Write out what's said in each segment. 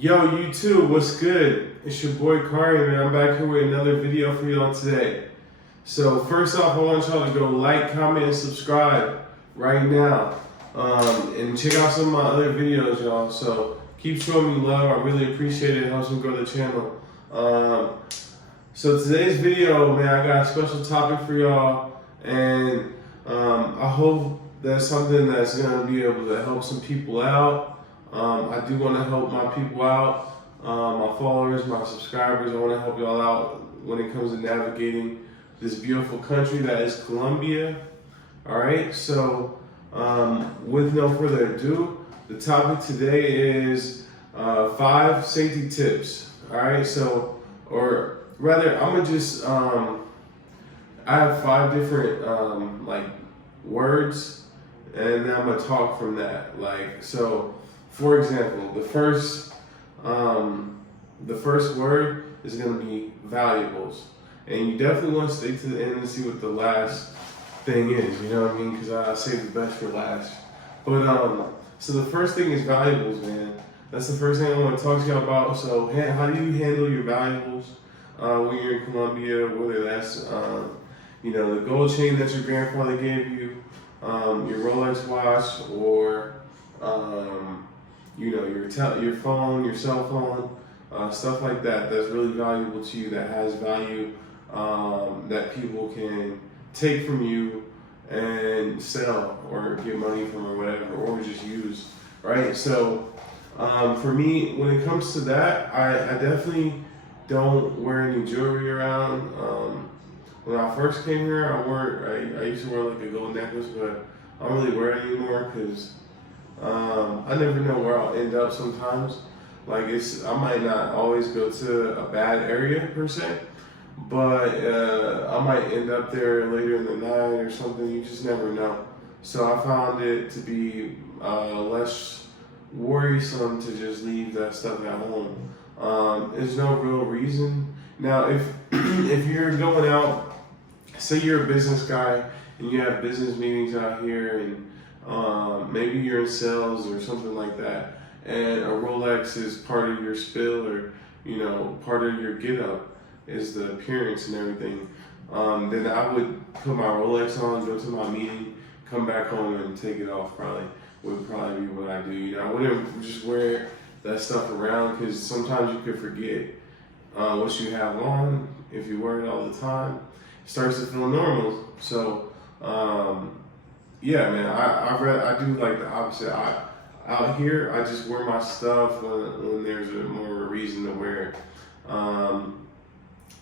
Yo, YouTube, what's good? It's your boy Kari, man. I'm back here with another video for y'all today. So first off, I want y'all to go like, comment, and subscribe right now. And check out some of my other videos, y'all. So keep showing me love. I really appreciate it. It helps me grow the channel. So today's video, man, I got a special topic for y'all. And I hope that's something that's going to be able to help some people out. I do want to help my people out, my followers, my subscribers. I want to help y'all out when it comes to navigating this beautiful country that is Colombia. All right, so with no further ado, the topic today is 5 safety tips. All right, so, or rather, I'm gonna just, I have 5 different like words, and then I'm gonna talk from that. Like, so, for example, the first word is gonna be valuables, and you definitely want to stay to the end and see what the last thing is. You know what I mean? Because I save the best for last. But so the first thing is valuables, man. That's the first thing I want to talk to you about. So how do you handle your valuables when you're in Colombia? Whether that's the gold chain that your grandfather gave you, your Rolex watch, or your phone, your cell phone, stuff like that. That's really valuable to you. That has value that people can take from you and sell or get money from or whatever, or just use, right? So for me, when it comes to that, I definitely don't wear any jewelry around. When I first came here, I used to wear like a gold necklace, but I don't really wear it anymore because I never know where I'll end up sometimes. Like I might not always go to a bad area per se, but I might end up there later in the night or something. You just never know. So I found it to be less worrisome to just leave that stuff at home. There's no real reason. Now, if you're going out, say you're a business guy and you have business meetings out here, and maybe you're in sales or something like that, and a Rolex is part of your spill, or part of your get up is the appearance and everything, then I would put my Rolex on, go to my meeting, come back home and take it off. Would probably be what I do. I wouldn't just wear that stuff around, because sometimes you could forget what you have on. If you wear it all the time, it starts to feel normal. So yeah, man, I do like the opposite. Out here, I just wear my stuff when there's more reason to wear it.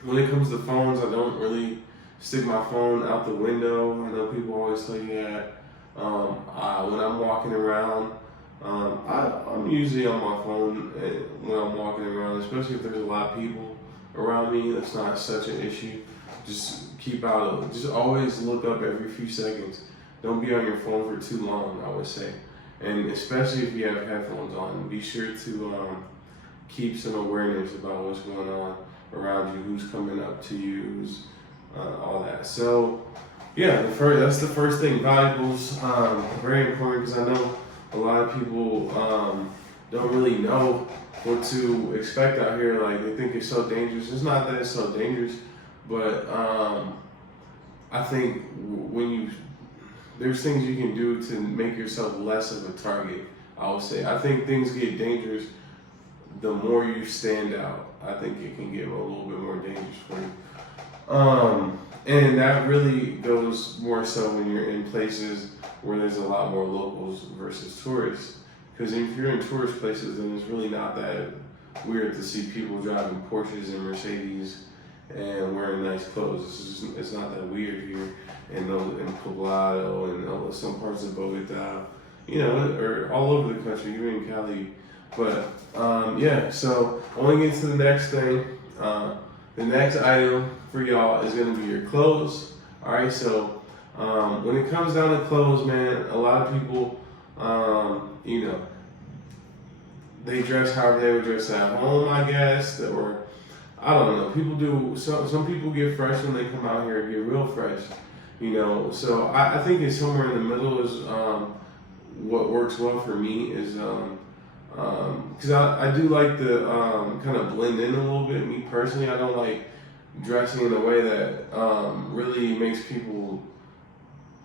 When it comes to phones, I don't really stick my phone out the window. I know people always tell you that. When I'm walking around, I'm usually on my phone when I'm walking around, especially if there's a lot of people around me. That's not such an issue. Just just always look up every few seconds. Don't be on your phone for too long, I would say. And especially if you have headphones on, be sure to keep some awareness about what's going on around you, who's coming up to you, who's all that. So yeah, that's the first thing. Valuables, very important, because I know a lot of people don't really know what to expect out here. Like, they think it's so dangerous. It's not that it's so dangerous, but I think there's things you can do to make yourself less of a target, I would say. I think things get dangerous the more you stand out. I think it can get a little bit more dangerous for you. And that really goes more so when you're in places where there's a lot more locals versus tourists. Because if you're in tourist places, then it's really not that weird to see people driving Porsches and Mercedes and wearing nice clothes. It's not that weird here in Poblado and some parts of Bogota, or all over the country, even in Cali. But yeah, so I want to get to the next thing. The next item for y'all is going to be your clothes. All right, so when it comes down to clothes, man, a lot of people, they dress however they would dress at home, I guess, or I don't know. People do. Some people get fresh when they come out here and get real fresh. So I think it's somewhere in the middle is what works well for me is Because I do like to kind of blend in a little bit. Me personally, I don't like dressing in a way that really makes people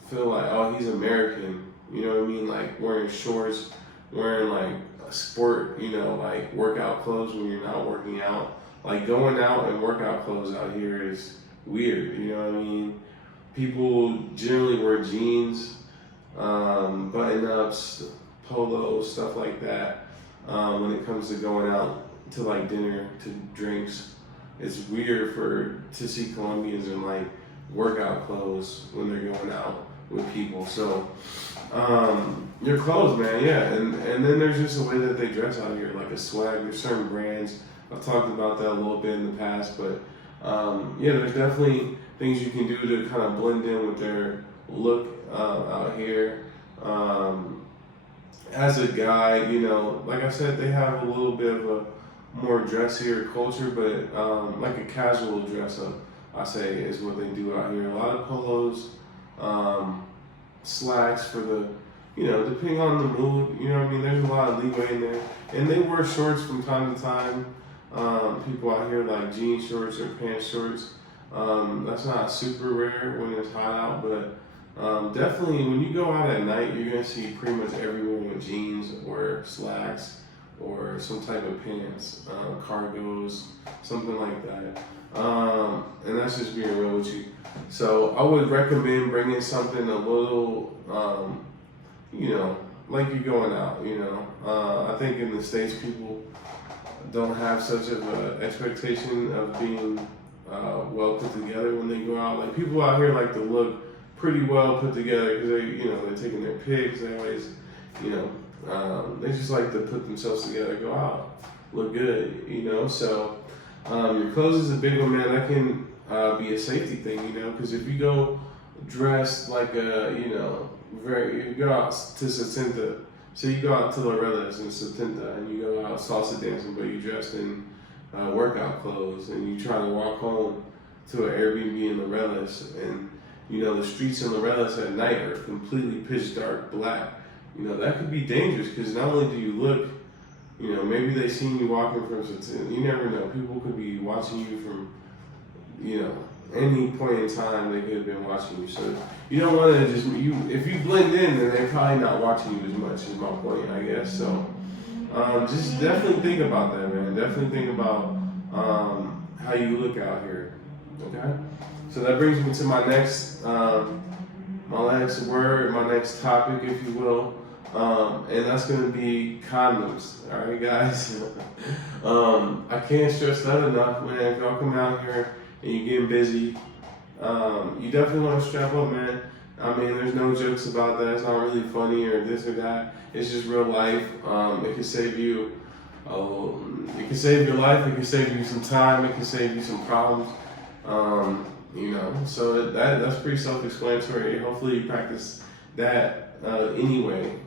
feel like, oh, he's American. You know what I mean? Like wearing shorts, wearing like sport, like workout clothes when you're not working out. Like going out in workout clothes out here is weird. You know what I mean? People generally wear jeans, button ups, polos, stuff like that. When it comes to going out to like dinner, to drinks, it's weird to see Colombians in like workout clothes when they're going out with people. So your clothes, man, yeah, and then there's just a way that they dress out here, like a swag. There's certain brands. I've talked about that a little bit in the past, but yeah, there's definitely things you can do to kind of blend in with their look out here. As a guy, like I said, they have a little bit of a more dressier culture, but like a casual dress up, I say, is what they do out here. A lot of polos, slacks for the, depending on the mood, you know what I mean? There's a lot of leeway in there. And they wear shorts from time to time. People out here like jean shorts or pants shorts. That's not super rare when it's hot out, but definitely when you go out at night, you're gonna see pretty much everyone with jeans or slacks or some type of pants, cargos, something like that. And that's just being real with you. So I would recommend bringing something a little, like you're going out, I think in the States, people don't have such of an expectation of being well put together when they go out. Like people out here like to look pretty well put together because they're taking their pics. They always, they just like to put themselves together, go out, look good, So your clothes is a big one, man. That can be a safety thing, because if you go dressed like you go out to 70. So you go out to Loretta's in 70 and you go out salsa dancing, but you dressed in workout clothes, and you try to walk home to an Airbnb in Loretta's, and the streets in Loretta's at night are completely pitch dark black. That could be dangerous because not only do you look, maybe they seen you walking from 70. You never know. People could be watching you from, any point in time. They could have been watching you. So you don't want to if you blend in, then they're probably not watching you as much. Is my point, I guess. So just definitely think about that, man. Definitely think about how you look out here. Okay. So that brings me to my next word, my next topic, if you will, and that's going to be condoms. All right, guys. I can't stress that enough, man. If y'all come out here and you're getting busy, you definitely want to strap up, man. I mean, there's no jokes about that. It's not really funny or this or that. It's just real life. It can save you. It can save your life. It can save you some time. It can save you some problems. So that's pretty self-explanatory. Hopefully you practice that anyway,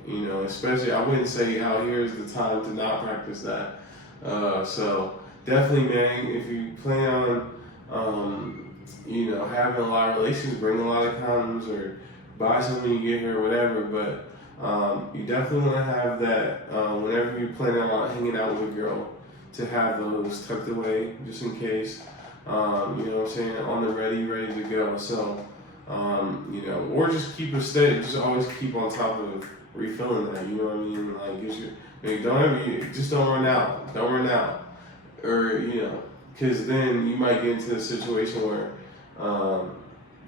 especially I wouldn't say out here is the time to not practice that. So definitely, man, if you plan on, having a lot of relations, bring a lot of condoms or buy some when you get here or whatever, but you definitely want to have that whenever you plan on hanging out with a girl, to have those tucked away just in case. You know what I'm saying, on the ready to go. So, or just keep it steady. Just always keep on top of refilling that. You know what I mean? Like, don't run out. Don't run out. Or, because then you might get into a situation where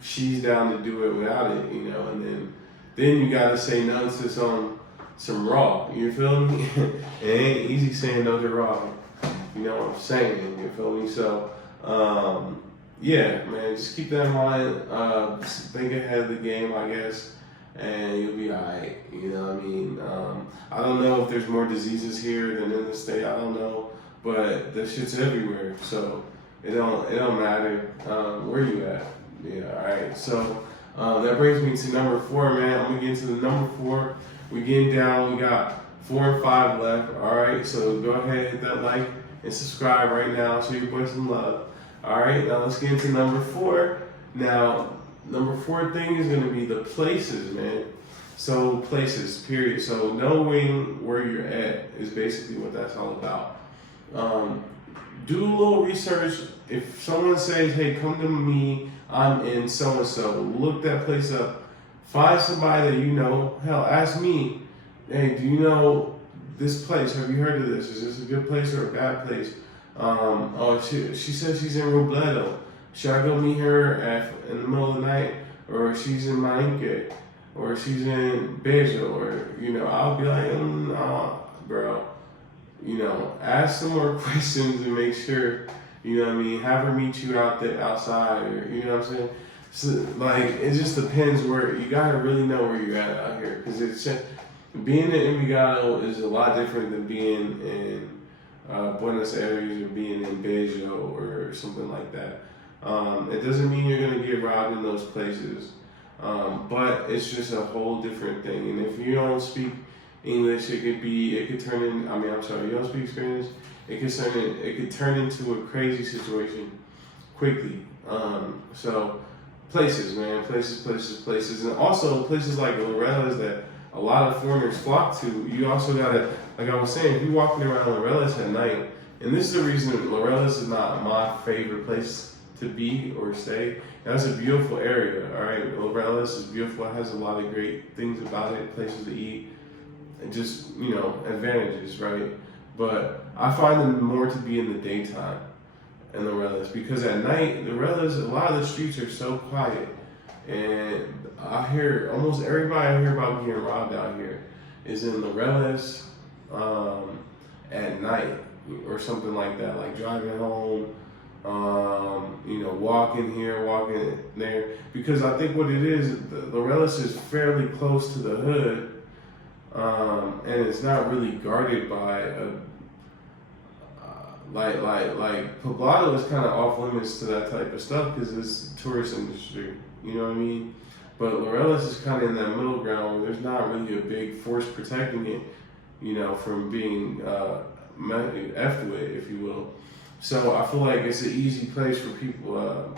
she's down to do it without it, and then you got to say no to some raw. You feel me? It ain't easy saying no to raw. You know what I'm saying? You feel me? So, yeah, man, just keep that in mind. Just think ahead of the game, I guess, and you'll be alright. You know what I mean? I don't know if there's more diseases here than in the state. I don't know, but the shit's everywhere, so it don't matter where you at. Yeah, alright. So that brings me to number 4, man. I'm gonna get into the number 4. We're getting down. We got 4 and 5 left. Alright, so go ahead, hit that like and subscribe right now. Show your boy some love. Alright, now let's get into number 4. Now, number 4 thing is going to be the places, man. So places, period. So knowing where you're at is basically what that's all about. Um, do a little research. If someone says, "Hey, come to me, I'm in so and so," look that place up. Find somebody that you know. Hell, ask me. Hey, do you know this place? Have you heard of this? Is this a good place or a bad place? Oh, she says she's in Robledo. Should I go meet her in the middle of the night, or she's in Malinque, or she's in Bejo, or I'll be like, nah, bro. Ask some more questions and make sure, what I mean, have her meet you out there outside, or what I'm saying. So, like, it just depends where you gotta really know where you're at out here, because being in Envigado is a lot different than being in Buenos Aires or being in Bejo or something like that. It doesn't mean you're gonna get robbed in those places, but it's just a whole different thing. And if you don't speak English, it could turn in. I mean, I'm sorry, you don't speak Spanish. It could turn into a crazy situation quickly. So places, man, places, and also places like Loretta's that a lot of foreigners flock to. You also gotta, like I was saying, if you're walking around Loretta's at night, and this is the reason Loretta's is not my favorite place to be or stay. That's a beautiful area, all right. Loretta's is beautiful. It has a lot of great things about it, places to eat, and just advantages, right? But I find them more to be in the daytime in Loretta's, because at night, Loretta's, a lot of the streets are so quiet, and I hear almost everybody I hear about getting robbed out here is in Loretta's at night or something like that, like driving home, walking here, walking there, because I think what it is, Loretta's is fairly close to the hood, and it's not really guarded by like Poblado is kind of off limits to that type of stuff because it's tourist industry, you know what I mean? But Loretta's is kind of in that middle ground where there's not really a big force protecting it, from being effed with, if you will. So I feel like it's an easy place for people,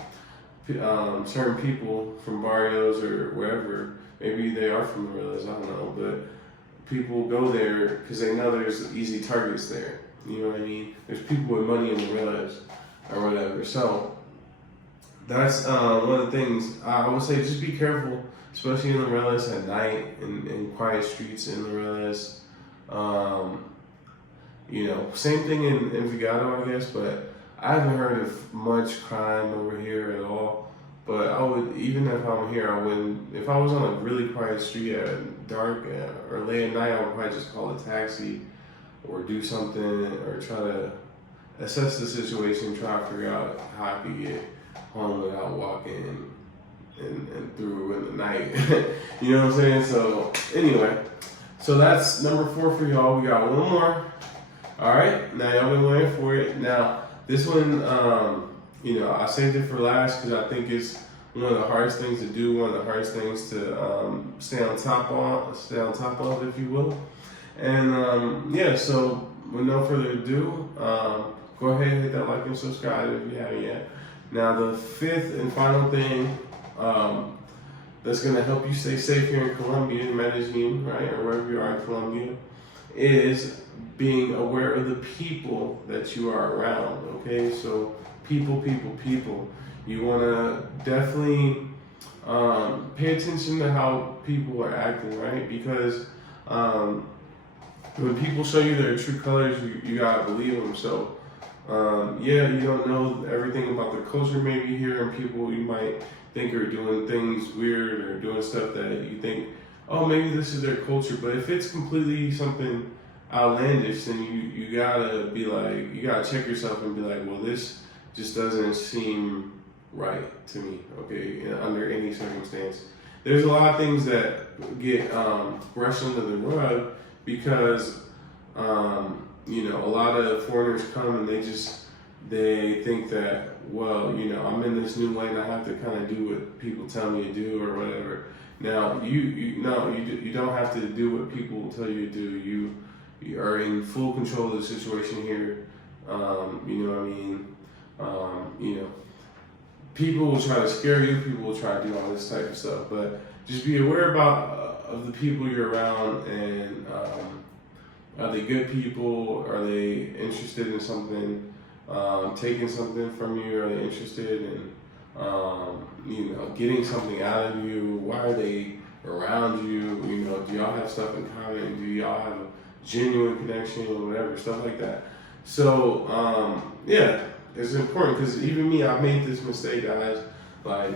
certain people from barrios or wherever, maybe they are from Loretta's, I don't know, but people go there because they know there's easy targets there. You know what I mean? There's people with money in the Loretta's or whatever. So that's one of the things I would say. Just be careful, especially in the Loretta's at night and in quiet streets in the Loretta's. Same thing in Envigado, I guess, but I haven't heard of much crime over here at all. But I would, even if I'm here, I wouldn't. If I was on a really quiet street at dark or late at night, I would probably just call a taxi or do something or try to assess the situation, try to figure out how I could get home without walking and through in the night. You know what I'm saying? So anyway, so that's number 4 for y'all. We got one more. All right, now y'all been waiting for it. Now this one, I saved it for last because I think it's one of the hardest things to do, one of the hardest things to stay on top of, if you will. And so with no further ado, go ahead and hit that like and subscribe if you haven't yet. Now the 5th and final thing that's gonna help you stay safe here in Colombia, in Medellin, right, or wherever you are in Colombia, is being aware of the people that you are around. Okay, so people. You wanna definitely pay attention to how people are acting, right? Because when people show you their true colors, you gotta believe them. So, you don't know everything about the culture maybe here, and people you might think are doing things weird or doing stuff that you think, oh, maybe this is their culture. But if it's completely something outlandish, then you gotta be like, you gotta check yourself and be like, well, this just doesn't seem right to me, okay, under any circumstance. There's a lot of things that get brushed under the rug because, a lot of foreigners come and they think that, well, I'm in this new lane, I have to kind of do what people tell me to do or whatever. Now, you don't have to do what people tell you to do. You are in full control of the situation here. You know what I mean? People will try to scare you. People will try to do all this type of stuff. But just be aware of the people you're around, and are they good people? Are they interested in something, taking something from you? Are they interested in, getting something out of you? Why are they around you? Do y'all have stuff in common? Do y'all have a genuine connection or whatever, stuff like that? So, yeah, it's important because even me, I made this mistake, guys. Like,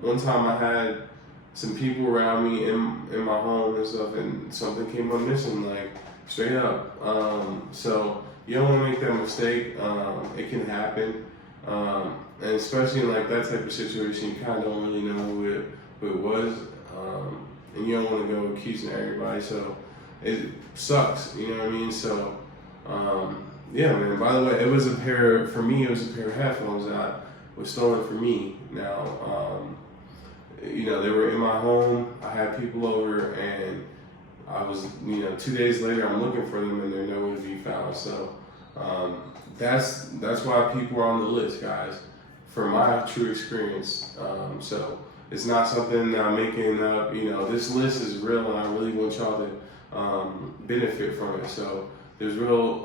one time I had some people around me in my home and stuff, and something came up missing, like, straight up. So you don't want to make that mistake. It can happen. And especially in like that type of situation, you kind of don't really know who it was. And you don't want to go accusing everybody. So it sucks, you know what I mean? So, yeah, man. By the way, it was a pair of headphones that was stolen from me. Now, they were in my home. I had people over, and I was, 2 days later, I'm looking for them, and they're nowhere to be found. So, that's why people are on the list, guys, from my true experience. So it's not something that I'm making up. This list is real, and I really want y'all to benefit from it. So there's real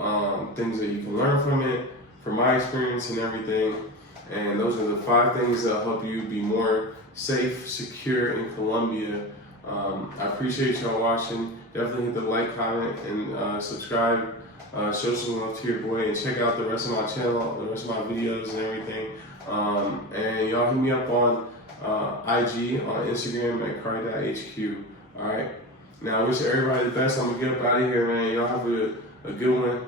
things that you can learn from it, from my experience and everything. And those are the 5 things that help you be more safe, secure in Colombia. I appreciate y'all watching. Definitely hit the like, comment, and subscribe. Show some love to your boy, and check out the rest of my channel, the rest of my videos and everything. And y'all hit me up on IG, on Instagram at cry.hq. All right. Now, I wish everybody the best. I'm gonna get up out of here, man. Y'all have a good one.